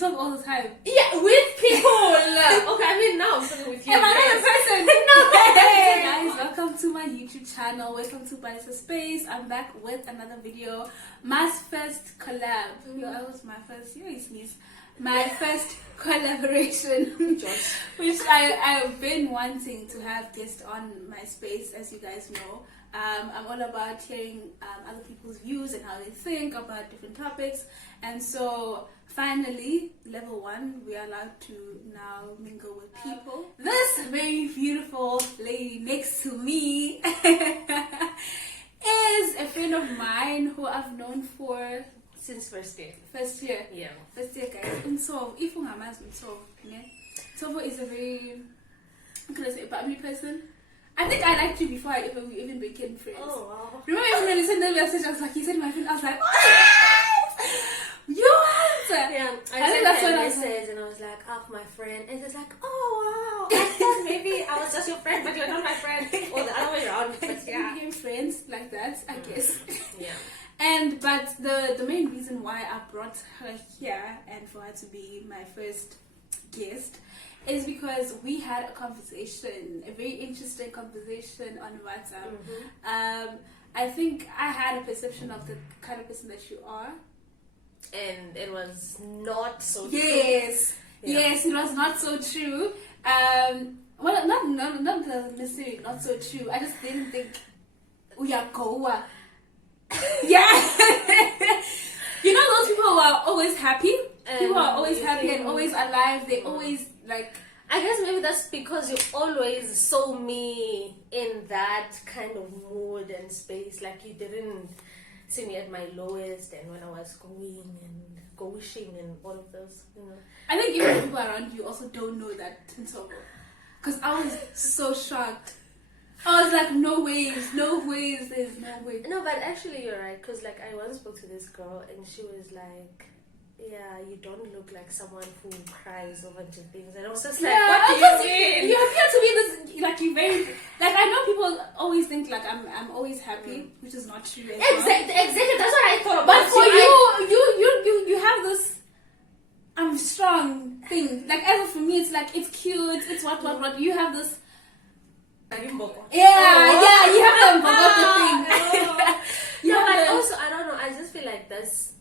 talk all the time. Yeah, with people. Okay, I mean now I'm talking with you. Am I not a person? No. Hey guys, welcome to my YouTube channel. Welcome to BAHLALI Space. I'm back with another video. My first collab. That was my first. My first collaboration, which I've been wanting to have guests on my space, as you guys know. I'm all about hearing other people's views and how they think about different topics, and so finally, level 1, we are allowed to now mingle with people. This very beautiful lady next to me is a friend of mine who I've known for since first year. Yeah. First year, guys. Nsovo. If you have Nsovo, Nsovo is a very, how can I say, a bubbly person. I think I liked you before we even became friends. Oh wow. Remember when you sent the message, I was like, you said my friend, I was like, what? You what? Yeah, I think that's what I said, and I was like, oh, my friend, and it's like, oh wow. I thought maybe I was just your friend, but you're not my friend, or the other way around. But yeah, we became friends like that, I guess. Yeah. But the main reason why I brought her here and for her to be my first guest is because we had a conversation, a very interesting conversation on WhatsApp. I think I had a perception of the kind of person that you are, and it was not so true. Yes, it was not so true. Well, not necessarily not so true. I just didn't think we are goa. Yeah. You know those people who are always happy? People are always happy and always alive. They always like... I guess maybe that's because you always saw me in that kind of mood and space. Like you didn't see me at my lowest and when I was going and wishing and all of those, you know. I think even people around you also don't know that Nsovo. Because I was so shocked. I was like, no ways, there's no way. No, but actually you're right, because like I once spoke to this girl and she was like, yeah, you don't look like someone who cries over things. And I was just like, what do you mean? You appear to be this, like you very, like I know people always think like I'm always happy, which is not true. Exactly, that's what I thought about. But for you have this I'm strong thing. Like as for me, it's like it's cute, it's what. You have this. Yeah, you have the thing. Yeah, but also I don't know. I just feel like that's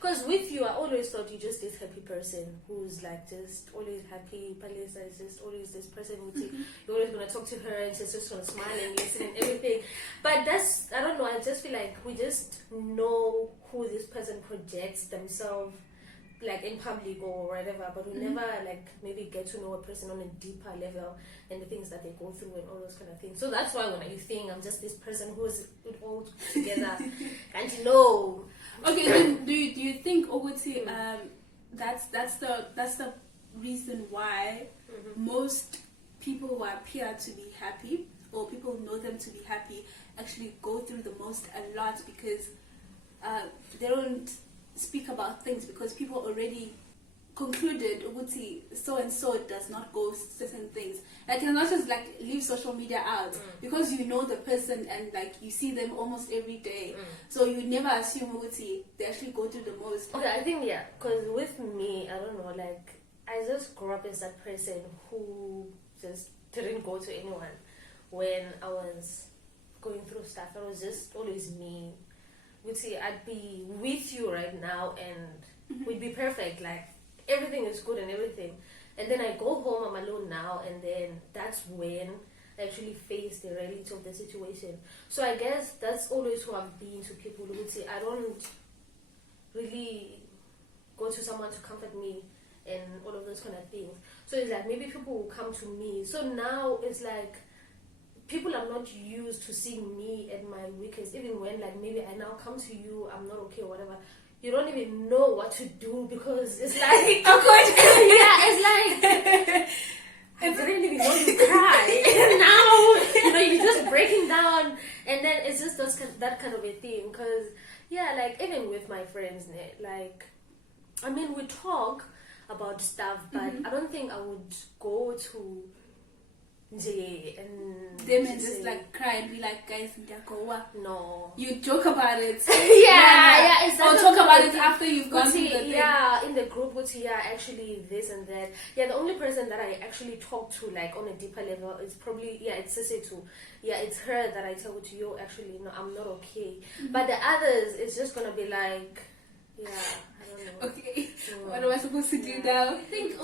because with you, I always thought you're just this happy person who's like just always happy. Palisa is just always this person who you're always gonna talk to her and she's just gonna smile and listen and everything. But that's I don't know. I just feel like we just know who this person projects themselves like in public or whatever, but we never like maybe get to know a person on a deeper level and the things that they go through and all those kind of things. So that's why when you think I'm just this person who's it all together and you know. Okay, then do you think Oguti that's the reason why most people who appear to be happy or people who know them to be happy actually go through the most a lot because they don't speak about things because people already concluded Uguti so and so does not go certain things. Like you not just like leave social media out because you know the person and like you see them almost every day. So you never assume Uguti they actually go through the most. Okay, I think because with me, I don't know, like I just grew up as that person who just didn't go to anyone when I was going through stuff. I was just always me. See, I'd be with you right now and we'd be perfect, like everything is good and everything, and then I go home, I'm alone now, and then that's when I actually face the reality of the situation. So I guess that's always who I've been to people who would say I don't really go to someone to comfort me and all of those kind of things. So it's like maybe people will come to me. So now it's like people are not used to seeing me at my weakest, even when like maybe I now come to you, I'm not okay or whatever. You don't even know what to do because it's like it's like I didn't even know you cry. Now you're just breaking down, and then it's just that kind of a thing. Because like even with my friends, like I mean we talk about stuff, but I don't think I would go to and them and just like cry and be like, guys, no. You joke about it. Yeah, exactly. Or talk about about it after you've gone through the thing. Yeah, in the group, actually this and that. Yeah, the only person that I actually talk to, like, on a deeper level is probably, it's Sissy too. Yeah, it's her that I tell to you, actually, no, I'm not okay. But the others, it's just gonna be like, I don't know. Okay, what am I supposed to do now? I think,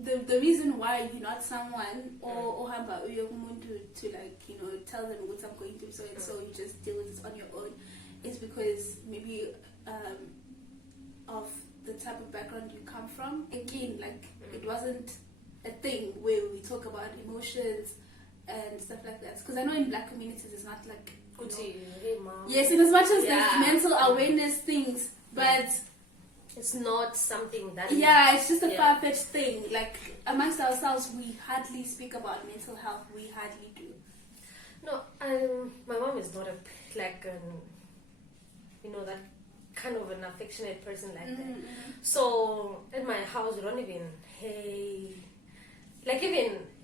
the reason why you're not someone or hamba to like, tell them what I'm going through, so you just deal with it on your own, is because maybe of the type of background you come from. Again, like, it wasn't a thing where we talk about emotions and stuff like that, because I know in black communities it's not like, yes, in as much as there's mental awareness things, but it's not something that it's just a far-fetched thing. Like, amongst ourselves, we hardly speak about mental health. We hardly do. No, my mom is not that kind of an affectionate person like that. So in my house, we don't even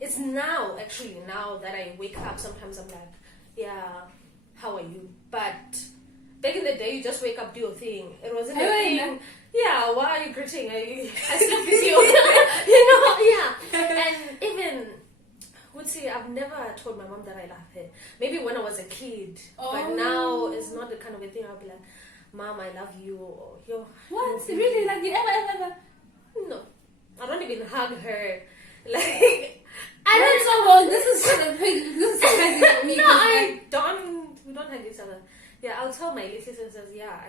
it's now that I wake up, sometimes I'm like, how are you? But back in the day, you just wake up, do your thing. It wasn't a thing. Yeah, why are you greeting? I sleep with you. And even, I've never told my mom that I love her. Maybe when I was a kid. But now it's not the kind of a thing I'll be like, Mom, I love you. Or, yo. What? Really? Like, you ever? No. I don't even hug her. Like, I don't know. Well, this is surprising for me. No, I don't. We don't hug each other. Yeah, I'll tell my little sisters, I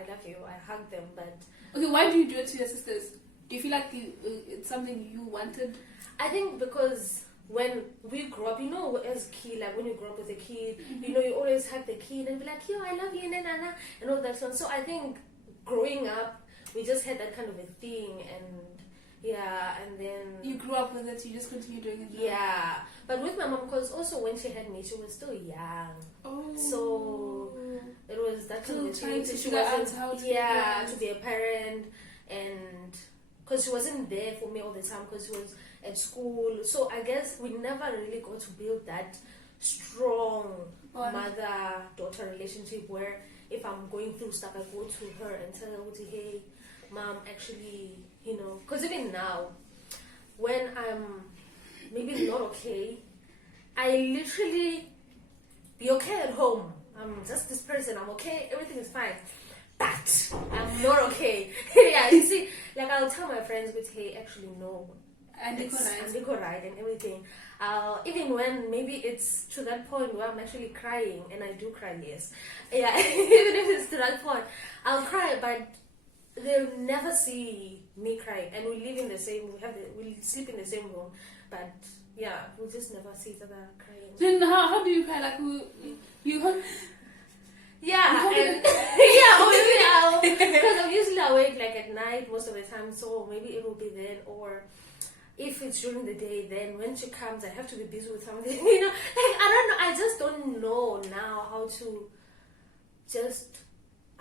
love you. I hug them, but... Okay, why do you do it to your sisters? Do you feel like it's something you wanted? I think because when we grew up, as a kid, like when you grow up with a kid, you always hug the kid and be like, yo, I love you, and all that stuff. So I think growing up, we just had that kind of a thing, and then... You grew up with it, you just continue doing it now. Yeah, but with my mom, because also when she had me, she was still young. Oh. So it was that kind of a thing. She wasn't, to be a parent, and because she wasn't there for me all the time, because she was at school. So I guess we never really got to build that strong mother-daughter relationship where if I'm going through stuff, I go to her and tell her, hey, Mom, actually, because even now, when I'm maybe not okay, I literally be okay at home. I'm just this person. I'm okay. Everything is fine. But I'm not okay. You see, like, I'll tell my friends, hey, actually, no. And it's alright and everything. Even when maybe it's to that point where I'm actually crying, and I do cry, yes. Yeah, even if it's to that point, I'll cry, but they'll never see me cry. And we live in the same, we sleep in the same room, but we'll just never see each other crying. Then how do you cry? Like, you because I'm usually awake like at night most of the time, so maybe it will be then, or if it's during the day, then when she comes, I have to be busy with something. Like, I don't know. I just don't know now how to just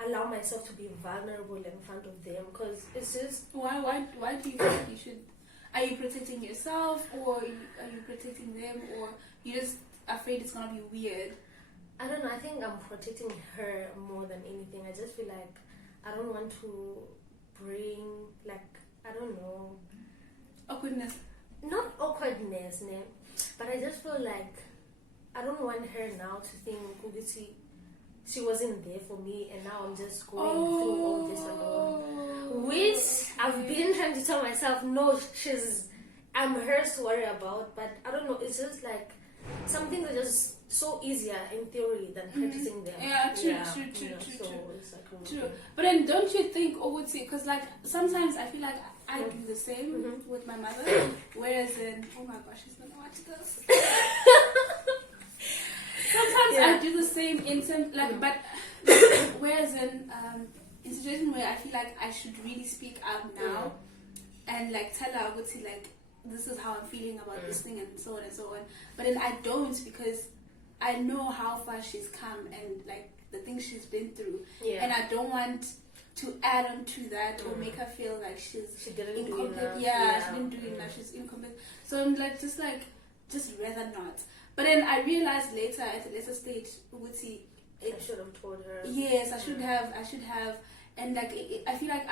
allow myself to be vulnerable in front of them, because it's just why do you think you should? Are you protecting yourself, or are you protecting them, or you're just afraid it's gonna be weird? I don't know. I think I'm protecting her more than anything. I just feel like I don't want to bring, like, I don't know, awkwardness. Not awkwardness, but I just feel like I don't want her now to think she wasn't there for me, and now I'm just going through all this on her own. Which I've been trying to tell myself, no, I'm hers to worry about, but I don't know, it's just like some things are just so easier in theory than practicing them. Yeah, true. True. But then don't you think, because like sometimes I feel like I do the same with my mother, whereas in, oh my gosh, she's gonna watch this. Sometimes I do the same in some, like, but whereas in situation where I feel like I should really speak out now and like tell her, like, this is how I'm feeling about this thing and so on and so on. But then I don't, because I know how far she's come and like the things she's been through, and I don't want to add on to that or make her feel like she didn't incomplete. Do enough. She didn't do enough. She's incomplete. So I'm like, just rather not. But then I realized later, at a later stage, I should have told her. Yes, I should have, and like I feel like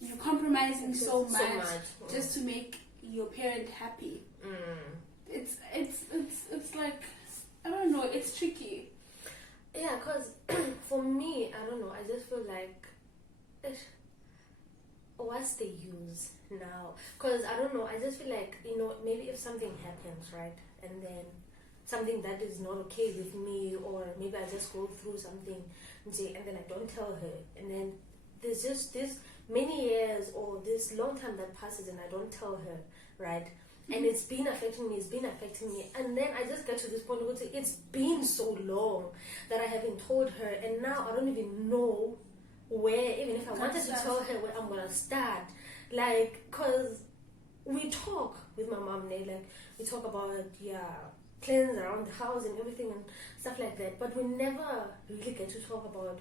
you're compromising so much just to make your parent happy. It's like, I don't know, it's tricky. Yeah, because for me, I don't know, I just feel like, what's the use now? Because I don't know, I just feel like, you know, maybe if something happens, right, and then something that is not okay with me, or maybe I just go through something and then I don't tell her, and then there's just this many years or this long time that passes and I don't tell her, right? And it's been affecting me, and then I just get to this point where it's been so long that I haven't told her, and now I don't even know where, even if I wanted to tell her where I'm gonna start, like, cause we talk with my mom, like, we talk about cleanse around the house and everything and stuff like that, but we never really get to talk about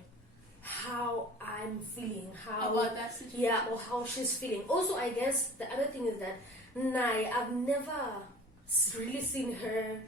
how I'm feeling, how about that situation. or how she's feeling. Also, I guess the other thing is that I've never really seen her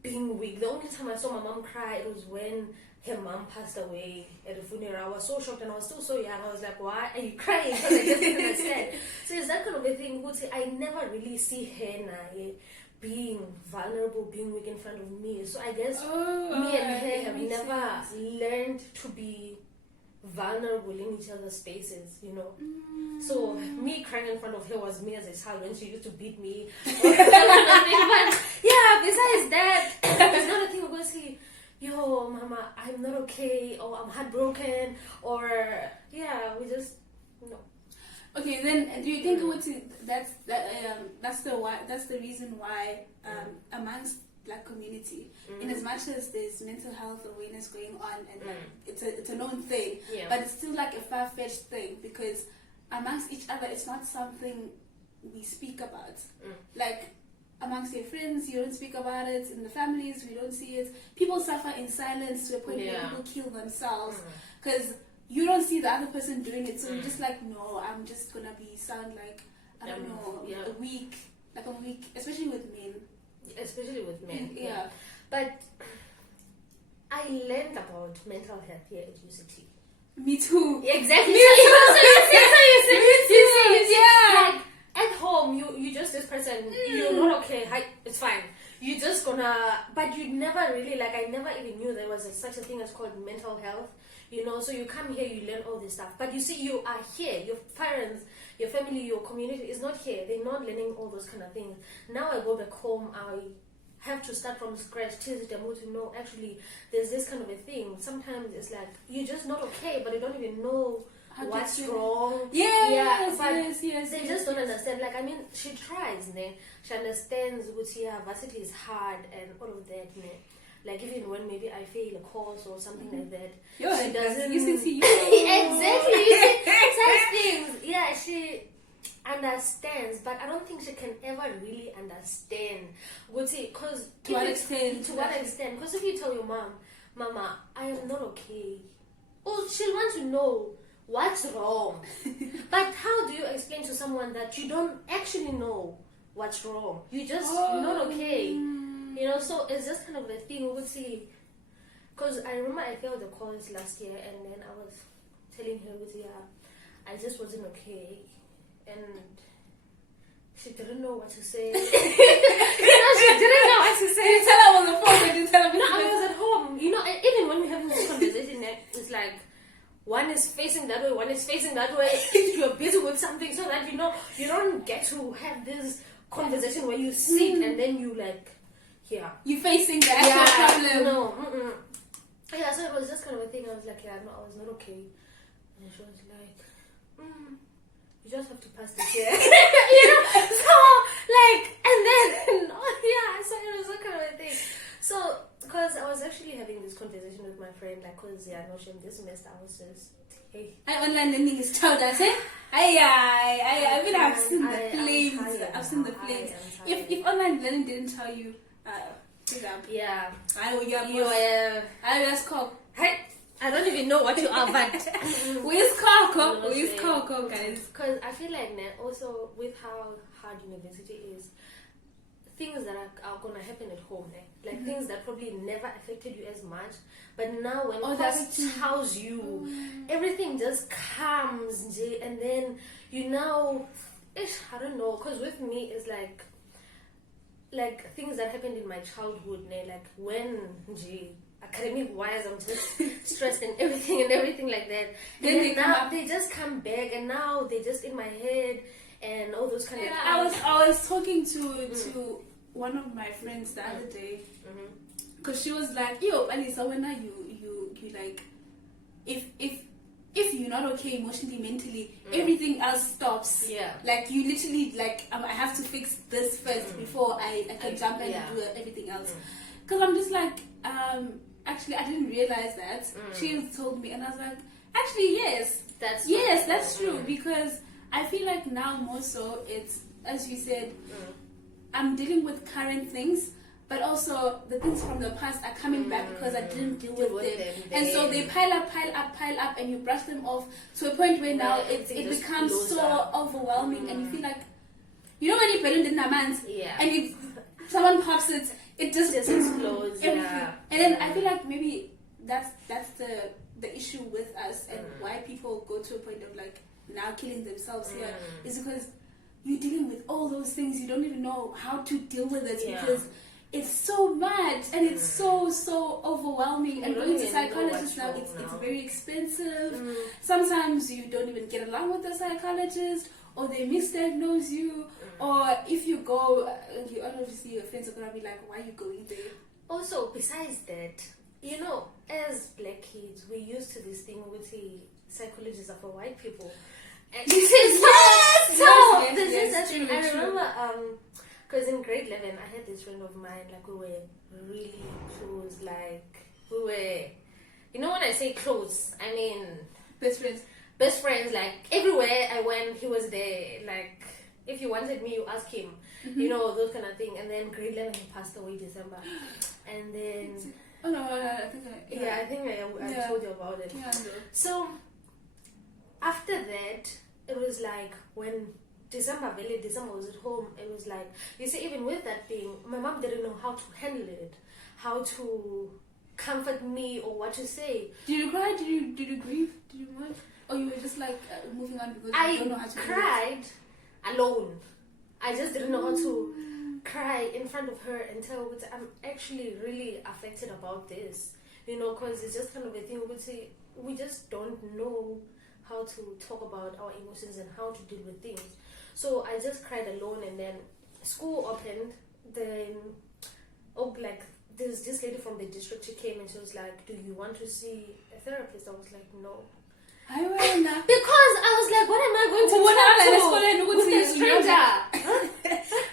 being weak. The only time I saw my mom cry, it was when her mom passed away at the funeral. I was so shocked, and I was still so young. I was like, why are you crying? Because I just didn't understand. So it's that kind of a thing. I never really see her being vulnerable, being weak in front of me. So I guess me and her have never learned to be vulnerable in each other's spaces, you know. So me crying in front of her was me as a child when she used to beat me. But yeah, besides that, it's not a thing we're going to see, yo, mama, I'm not okay, or I'm heartbroken, or we just, no. Okay, then do you think that's the reason why amongst Black community, in as much as there's mental health awareness going on, and like, it's a known thing, but it's still like a far-fetched thing, because amongst each other it's not something we speak about. Like, amongst your friends, you don't speak about it. In the families, we don't see it. People suffer in silence to a point where people kill themselves because you don't see the other person doing it. So you're just like, no, I'm just gonna sound like, I don't know, a weak, especially with men. Yeah. But I learned about mental health here at UCT. Me too. Exactly. Me too. Like, at home, you just this person, you're not okay. Hi, it's fine. You just gonna, but you never really, like, I never even knew there was such a thing as called mental health. You know, so you come here, you learn all this stuff. But you see, you are here. Your parents, your family, your community is not here. They're not learning all those kind of things. Now I go back home, I have to start from scratch, teach them to know, actually, there's this kind of a thing. Sometimes it's like, you're just not okay, but you don't even know what's wrong. Yes. They just don't understand. Like, I mean, she tries, ne? She understands what varsity is hard and all of that, ne? Like, even when maybe I fail a course or something like that, she doesn't. Exactly. Such things. Yeah, she understands, but I don't think she can ever really understand. Because to what extent? Because if you tell your mom, Mama, I am not okay, she'll want to know what's wrong. But how do you explain to someone that you don't actually know what's wrong? You just not okay. You know, so it's just kind of a thing. Because I remember I failed the course last year, and then I was telling her, I just wasn't okay, and she didn't know what to say. She didn't know what to say. You tell her on the phone, but you tell her. No, I was at home. You know, even when we're having this conversation, it's like one is facing that way, one is facing that way. You're busy with something, so that you don't get to have this conversation where you sit and then you like. Yeah. You facing the actual problem. No. Yeah, so it was just kind of a thing. I was like, I was not okay. And she was like, you just have to pass this year. So, like, and then, so it was that kind of a thing. So, because I was actually having this conversation with my friend, like, because, this semester I was just, hey. Online learning is child, I say. I mean, I've seen the flames. I've seen the flames. If online learning didn't tell you, yeah. I just call. Hey, I don't even know what you are, but Where's Coco, guys? Because I feel like also with how hard university is, things that are gonna happen at home, like things that probably never affected you as much, but now when Pops tells you, everything just comes, and then you now, I don't know, because with me it's like things that happened in my childhood, like when academic wise I'm just stressed and everything like that. Then they just come back, and now they're just in my head and all those kind of things. I was talking to one of my friends the other day, because she was like, yo, Alisa, when are you like, if you're not okay emotionally, mentally, everything else stops. Yeah. Like you literally like, I have to fix this first before I can jump in and do everything else. Because I'm just like, actually I didn't realize that. She told me, and I was like, actually yes, that's true, because I feel like now more so it's, as you said, I'm dealing with current things, but also the things from the past are coming back because I didn't deal with them. And so they pile up, and you brush them off to a point where now it becomes so overwhelming, and you feel like, you know, when you balloon in the man's, and if someone pops it, it just explodes. And then I feel like maybe that's the issue with us, and why people go to a point of like now killing themselves here, is because you're dealing with all those things, you don't even know how to deal with it, because it's so much and it's so overwhelming. And going to psychologists now, it's very expensive. Sometimes you don't even get along with the psychologist, or they misdiagnose you, or if you go, you obviously your friends are gonna be like, why are you going there? Also, besides that, you know, as black kids, we're used to this thing with the psychologists are for white people. And this is I remember, because in grade 11, I had this friend of mine, like we were really close, like we were, you know, when I say close, I mean best friends, like everywhere I went, he was there, like if you wanted me, you ask him, you know, those kind of thing. And then grade 11, he passed away December, and then I think I told you about it. So after that, it was like when December was at home, it was like, you see, even with that thing, my mom didn't know how to handle it, how to comfort me or what to say. Did you cry? Did you grieve? Did you mourn? Or you were just like moving on because you don't know how to cried alone. I just didn't know how to cry in front of her and tell her, I'm actually really affected about this, you know, because it's just kind of a thing, we just don't know how to talk about our emotions and how to deal with things. So I just cried alone, and then school opened. Then, like, there's this lady from the district, she came and she was like, do you want to see a therapist? I was like, no. Because I was like, what am I going to talk to with a stranger?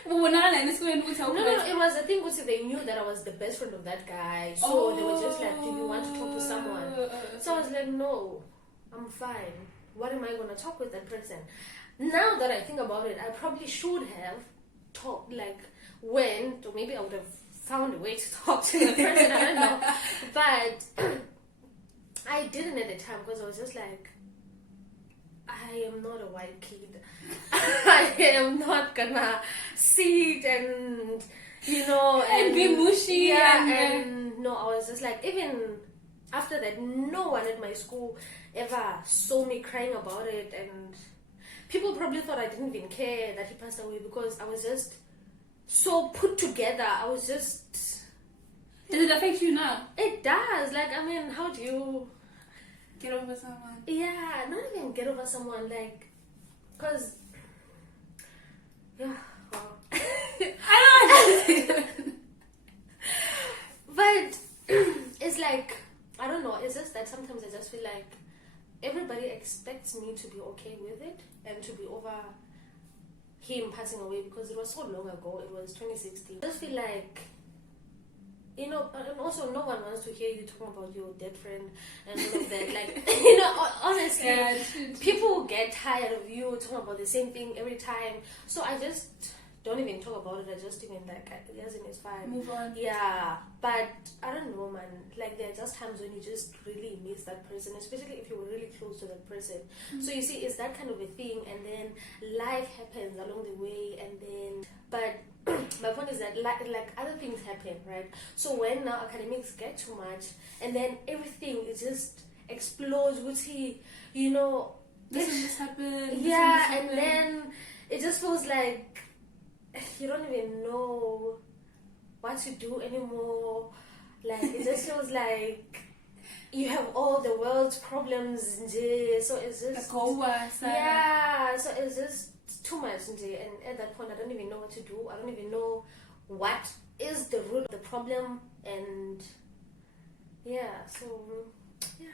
No, it was a thing which they knew that I was the best friend of that guy. So they were just like, do you want to talk to someone? So I was like, no, I'm fine. What am I going to talk with that person? Now that I think about it, I probably should have talked, like, or maybe I would have found a way to talk to the person, I don't know. But I didn't at the time, because I was just like, I am not a white kid. I am not gonna sit and, you know, and be mushy. And no, I was just like, even after that, no one at my school ever saw me crying about it, and people probably thought I didn't even care that he passed away, because I was just so put together. I was just... Does it affect you now? It does. Like, I mean, how do you... get over someone? Yeah, not even get over someone, like... Because... Yeah, wow. I don't know. But it's like, I don't know, it's just that sometimes I just feel like everybody expects me to be okay with it and to be over him passing away, because it was so long ago. It was 2016. I just feel like, you know, and also no one wants to hear you talking about your dead friend and all of that. Like, you know, honestly, people get tired of you talking about the same thing every time. So I just don't even talk about it. I just even like, yes, it's fine. Move on. Yeah, but I don't know, man. Like, there are just times when you just really miss that person, especially if you were really close to that person. So you see, it's that kind of a thing, and then life happens along the way, and then, but my point is that like other things happen, right? So when now academics get too much, and then everything is just explodes, which This happened. yeah, and then it just feels like you don't even know what to do anymore. Like, it just feels like you have all the world's problems, so it's just yeah, so it's just too much, and at that point I don't even know what to do. I don't even know what is the root of the problem, and yeah, so yeah.